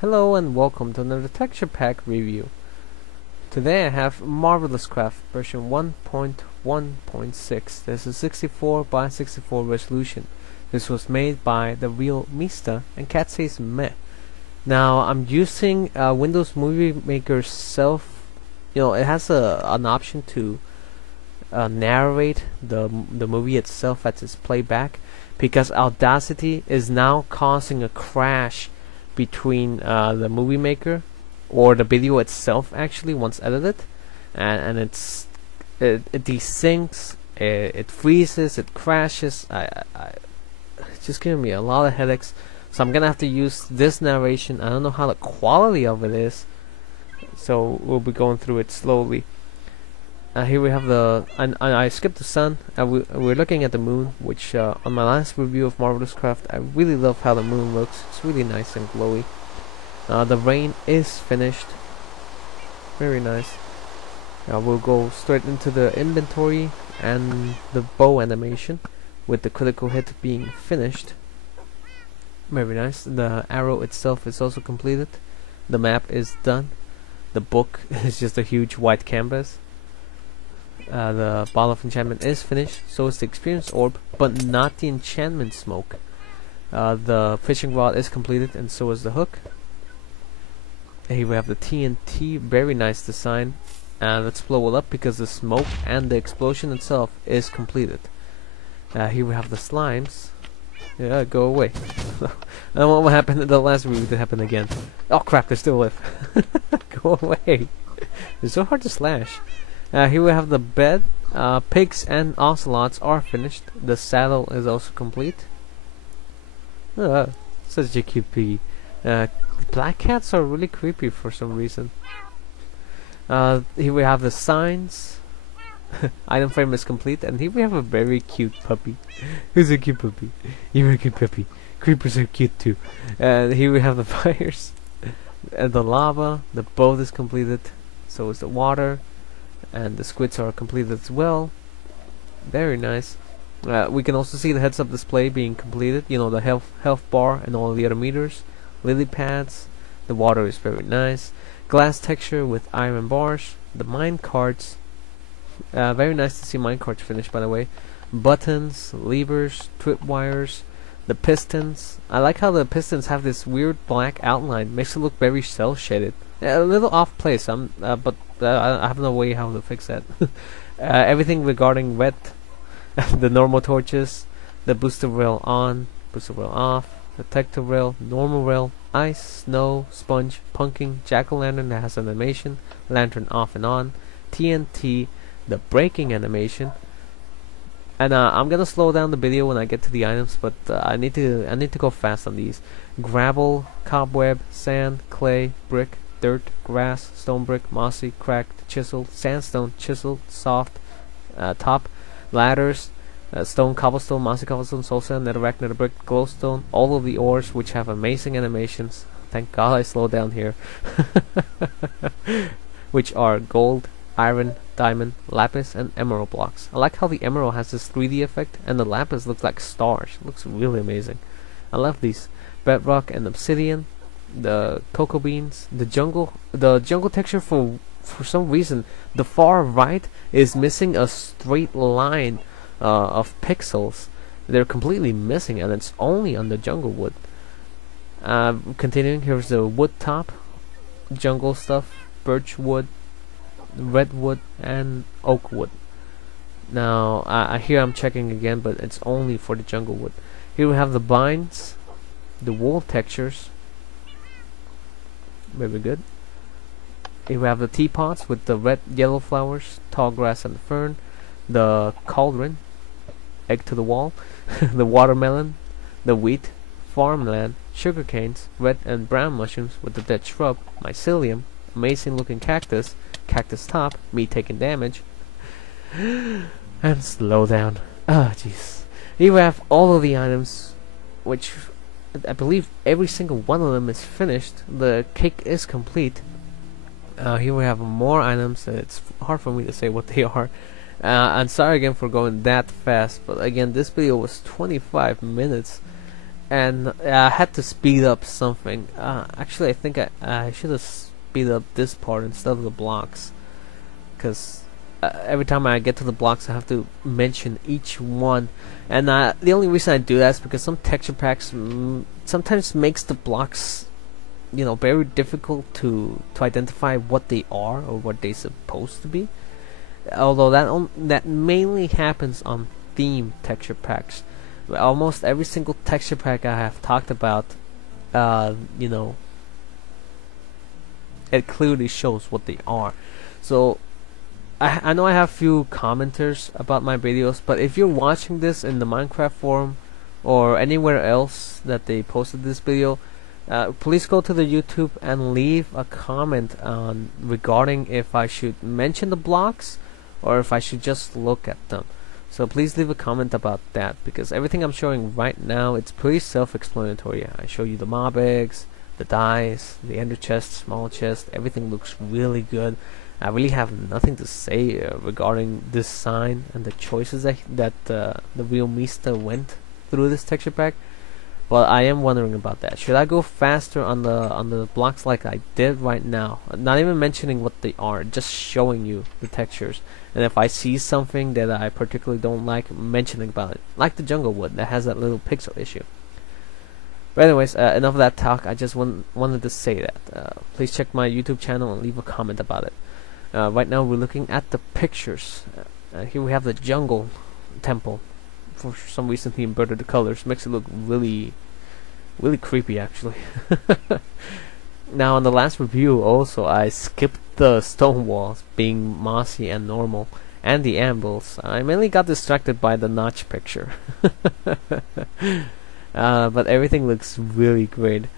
Hello and welcome to another texture pack review. Today I have MarvelousCraft version 1.1.6. This is 64 by 64 resolution. This was made by the real Meesta and cat says meh. Now I'm using Windows Movie Maker self. It has an option to narrate the movie itself as its playback, because Audacity is now causing a crash between the movie maker or the video itself actually once edited, and it desyncs, it freezes, it crashes. It's just giving me a lot of headaches, so I'm gonna have to use this narration. I don't know how the quality of it is, so we'll be going through it slowly. Here we have I skipped the sun. We're looking at the moon, which on my last review of MarvelousCraft, I really love how the moon looks. It's really nice and glowy. The rain is finished. Very nice. We'll go straight into the inventory and the bow animation, with the critical hit being finished. Very nice. The arrow itself is also completed. The map is done. The book is just a huge white canvas. The ball of enchantment is finished, so is the experience orb, but not the enchantment smoke. The fishing rod is completed, and so is the hook. Here we have the TNT, very nice design. Let's blow it up because the smoke and the explosion itself is completed. Here we have the slimes. Yeah, go away. I don't know what happened in the last review to happen again. Oh crap, they still live. Go away. It's so hard to slash. Here we have the bed. Pigs and ocelots are finished. The saddle is also complete. Such a cute piggy. Black cats are really creepy for some reason. Here we have the signs. Item frame is complete, and here we have a very cute puppy. Who's a cute puppy? You're a cute puppy. Creepers are cute too. And here we have the fires. And the lava. The boat is completed. So is the water. And the squids are completed as well. Very nice. We can also see the heads-up display being completed. The health bar and all the other meters. Lily pads. The water is very nice. Glass texture with iron bars. The mine carts. Very nice to see mine carts finished, by the way. Buttons, levers, tripwires. The pistons. I like how the pistons have this weird black outline. Makes it look very cel shaded. A little off place. But I have no way how to fix that. Everything regarding red, the normal torches, the booster rail on, booster rail off, detector rail, normal rail, ice, snow, sponge, pumpkin, jack-o'-lantern that has an animation, lantern off and on, TNT, the braking animation. And I'm gonna slow down the video when I get to the items, but I need to go fast on these. Gravel, cobweb, sand, clay, brick, dirt, grass, stone brick, mossy, cracked, chisel, sandstone, chisel, soft, top, ladders, stone, cobblestone, mossy cobblestone, soul sand, netherrack, nether brick, glowstone, all of the ores which have amazing animations. Thank God I slowed down here. Which are gold, iron, diamond, lapis, and emerald blocks. I like how the emerald has this 3D effect, and the lapis looks like stars. It looks really amazing. I love these. Bedrock and obsidian. The cocoa beans, the jungle texture, for some reason the far right is missing a straight line of pixels. They're completely missing, and it's only on the jungle wood. Continuing, here's the wood top, jungle stuff, birch wood, redwood, and oak wood. Now here I'm checking again, but it's only for the jungle wood. Here we have the binds, the wool textures. Very good. Here we have the teapots with the red, yellow flowers, tall grass and fern, the cauldron, egg to the wall, the watermelon, the wheat, farmland, sugar canes, red and brown mushrooms with the dead shrub, mycelium, amazing looking cactus, cactus top, me taking damage, and slow down. Jeez. Here we have all of the items, which I believe every single one of them is finished. The cake is complete. Here we have more items. It's hard for me to say what they are. I'm sorry again for going that fast, but again, this video was 25 minutes, and I had to speed up something. Actually, I think I should have speed up this part instead of the blocks, because every time I get to the blocks I have to mention each one, and the only reason I do that is because some texture packs sometimes makes the blocks, you know, very difficult to identify what they are or what they're supposed to be. Although that mainly happens on theme texture packs. Almost every single texture pack I have talked about, you know, it clearly shows what they are. So I know I have few commenters about my videos, but if you're watching this in the Minecraft forum or anywhere else that they posted this video, please go to the YouTube and leave a comment on regarding if I should mention the blocks or if I should just look at them. So please leave a comment about that, because everything I'm showing right now, it's pretty self-explanatory. I show you the mob eggs, the dice, the ender chest, small chest, everything looks really good. I really have nothing to say regarding this sign and the choices that the real Meesta went through this texture pack. But I am wondering about that. Should I go faster on the blocks like I did right now? Not even mentioning what they are, just showing you the textures. And if I see something that I particularly don't like, mentioning about it. Like the jungle wood that has that little pixel issue. But anyways, enough of that talk. I just wanted to say that. Please check my YouTube channel and leave a comment about it. Right now we're looking at the pictures. Here we have the jungle temple. For some reason he inverted the colors, makes it look really creepy actually. Now on the last review also I skipped the stone walls being mossy and normal, and the anvils. I mainly got distracted by the notch picture. But everything looks really great.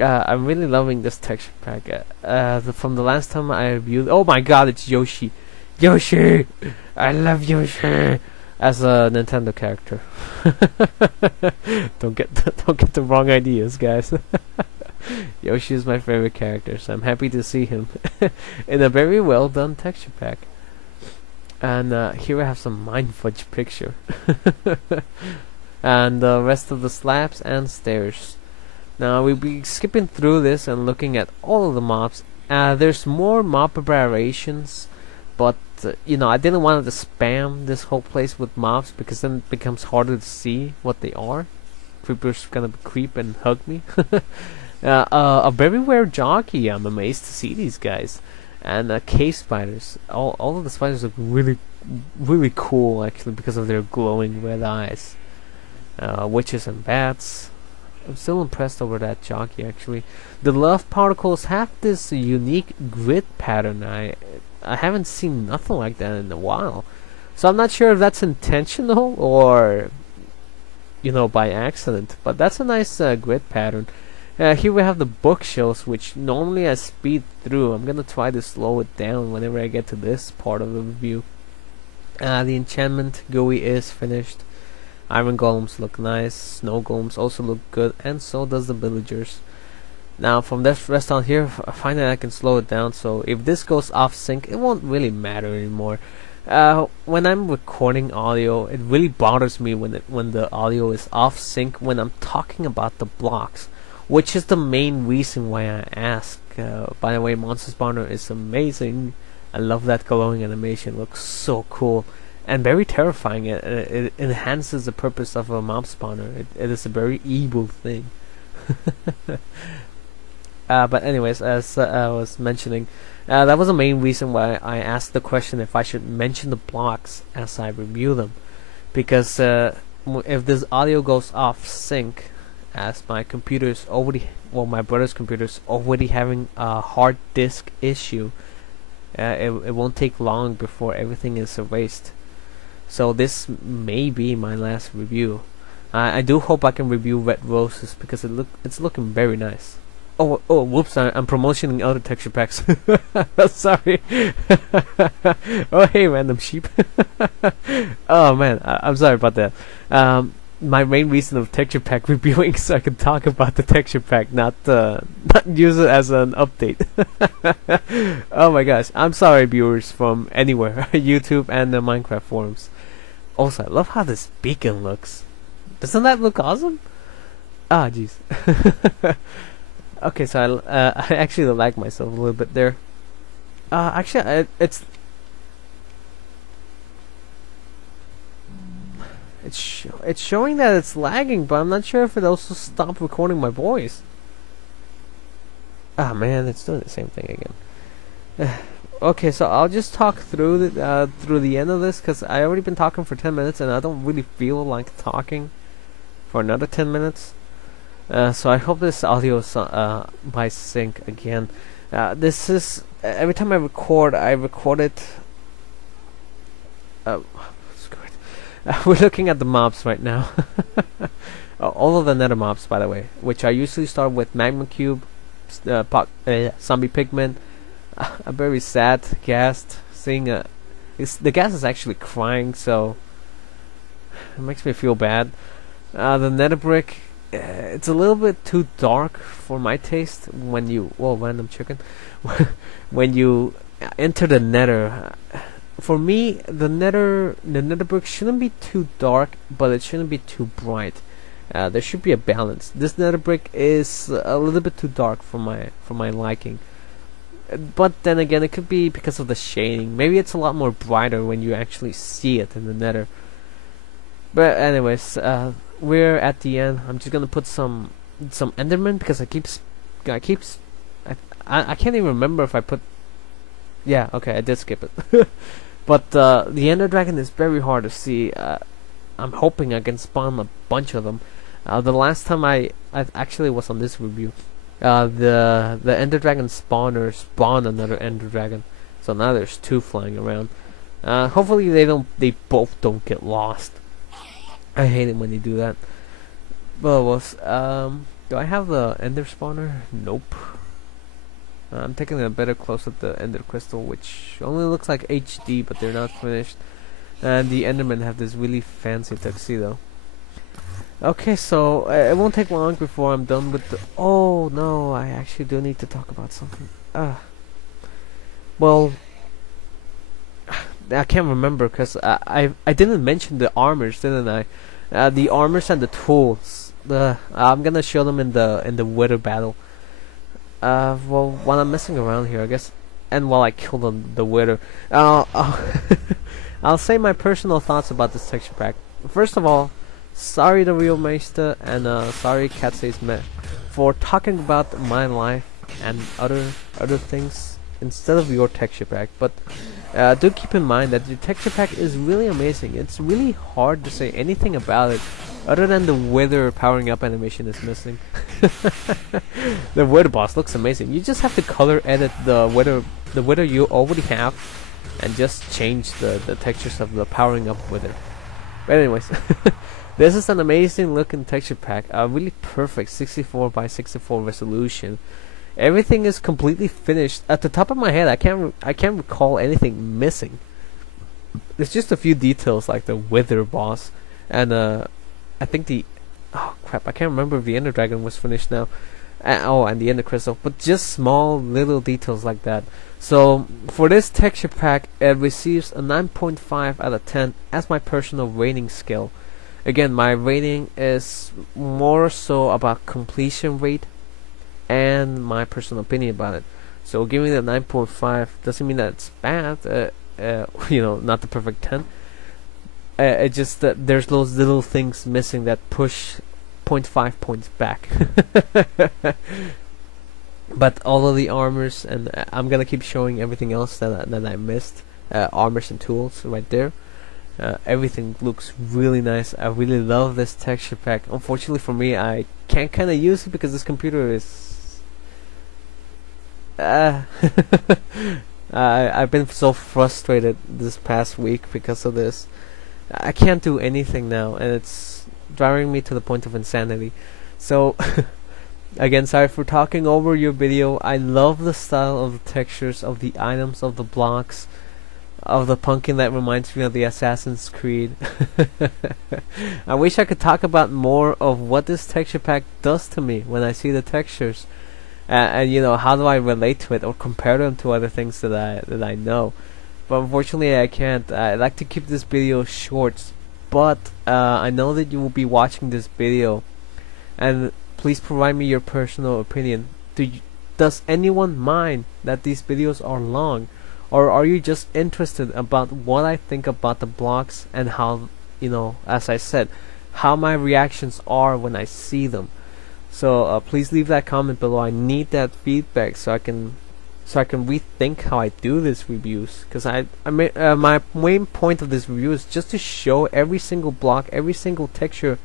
I'm really loving this texture pack. From the last time I reviewed, oh my god, it's Yoshi! Yoshi! I love Yoshi! As a Nintendo character. don't get the wrong ideas, guys. Yoshi is my favorite character, so I'm happy to see him in a very well done texture pack. And here I have some mind fudge picture. And the rest of the slabs and stairs. Now we'll be skipping through this and looking at all of the mobs. There's more mob preparations, but you know, I didn't want to spam this whole place with mobs, because then it becomes harder to see what they are. Creepers gonna creep and hug me. A very rare jockey. I'm amazed to see these guys. And cave spiders. All of the spiders look really cool actually, because of their glowing red eyes. Witches and bats. I'm still impressed over that jockey actually. The love particles have this unique grid pattern. I haven't seen nothing like that in a while. So I'm not sure if that's intentional or, you know, by accident. But that's a nice grid pattern. Here we have the bookshelves, which normally I speed through. I'm gonna try to slow it down whenever I get to this part of the review. The enchantment GUI is finished. Iron golems look nice. Snow golems also look good, and so does the villagers. Now from this rest on here, I find that I can slow it down, so if this goes off sync, it won't really matter anymore. When I'm recording audio, it really bothers me when the audio is off sync when I'm talking about the blocks, which is the main reason why I ask. By the way, Monster Spawner is amazing. I love that glowing animation, it looks so cool and very terrifying. It enhances the purpose of a mob spawner. It is a very evil thing. But anyways, as I was mentioning, that was the main reason why I asked the question if I should mention the blocks as I review them, because if this audio goes off sync, as my computer's already, well, my brother's computer's already having a hard disk issue, it won't take long before everything is erased. So this may be my last review. I do hope I can review Red Roses, because it's looking very nice. Oh, whoops! I'm promoting other texture packs. Sorry. Oh, hey, random sheep. Oh man, I'm sorry about that. My main reason of texture pack reviewing is so I can talk about the texture pack, not use it as an update. Oh my gosh, I'm sorry, viewers from anywhere, YouTube and the Minecraft forums. Also, I love how this beacon looks. Doesn't that look awesome? Ah, jeez. Okay, so I actually lagged myself a little bit there. Actually, it's showing that it's lagging, but I'm not sure if it also stopped recording my voice. Ah man, it's doing the same thing again. Okay, so I'll just talk through the end of this because I already been talking for 10 minutes and I don't really feel like talking for another 10 minutes. So I hope this audio is by sync again. This is every time I record it. Screw it. We're looking at the mobs right now. All of the nether mobs, by the way, which I usually start with magma cube, zombie pigment. I'm very sad, gassed, seeing the gas is actually crying, so it makes me feel bad. The nether brick, it's a little bit too dark for my taste when you, whoa, random chicken, when you enter the nether. For me, the nether brick shouldn't be too dark, but it shouldn't be too bright. There should be a balance. This nether brick is a little bit too dark for my liking. But then again, it could be because of the shading. Maybe it's a lot more brighter when you actually see it in the nether. But anyways, we're at the end. I'm just gonna put some enderman because I can't even remember if I put. Yeah, okay, I did skip it. But the ender dragon is very hard to see. I'm hoping I can spawn a bunch of them. The last time I actually was on this review, the ender dragon spawner spawned another ender dragon, so now there's two flying around. Hopefully they both don't get lost. I hate it when they do that. Well, do I have the ender spawner? Nope. I'm taking a better close at the ender crystal, which only looks like HD, but they're not finished. And the endermen have this really fancy tuxedo. Okay, so it won't take long before I'm done with the. Oh no, I actually do need to talk about something. Well, I can't remember because I didn't mention the armors, didn't I? The armors and the tools. I'm gonna show them in the wither battle. Well, while I'm messing around here, I guess, and while I kill the wither, I'll say my personal thoughts about this texture pack. First of all, sorry the real Meesta and sorry Cat Says Meh for talking about my life and other things instead of your texture pack. But do keep in mind that your texture pack is really amazing. It's really hard to say anything about it other than the wither powering up animation is missing. The wither boss looks amazing. You just have to color edit the wither you already have and just change the textures of the powering up wither. But anyways, this is an amazing looking texture pack, a really perfect 64 by 64 resolution. Everything is completely finished. At the top of my head, I can't recall anything missing. There's just a few details like the wither boss, and I think oh crap, I can't remember if the ender dragon was finished now. And the ender crystal, but just small little details like that. So for this texture pack, it receives a 9.5 out of 10 as my personal rating scale. Again, my rating is more so about completion rate and my personal opinion about it. So giving it a 9.5 doesn't mean that it's bad. You know, not the perfect 10. It's just that there's those little things missing that push 0.5 points back. But all of the armors, and I'm gonna keep showing everything else that I missed, armors and tools right there. Everything looks really nice. I really love this texture pack. Unfortunately for me, I can't kind of use it because this computer is. I've been so frustrated this past week because of this. I can't do anything now, and it's driving me to the point of insanity. So. Again, sorry for talking over your video. I love the style of the textures, of the items, of the blocks, of the pumpkin that reminds me of the Assassin's Creed. I wish I could talk about more of what this texture pack does to me when I see the textures, and you know, how do I relate to it or compare them to other things that I know. But unfortunately, I can't. I like to keep this video short, but I know that you will be watching this video And please provide me your personal opinion. Does anyone mind that these videos are long, or are you just interested about what I think about the blocks and how, as I said, how my reactions are when I see them? So please leave that comment below. I need that feedback so I can rethink how I do these reviews, because my main point of this review is just to show every single block, every single texture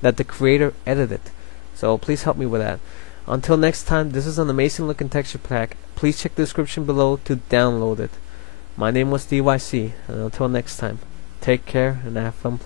that the creator edited. So please help me with that. Until next time, this is an amazing looking texture pack. Please check the description below to download it. My name was DYC, and until next time, take care and have fun.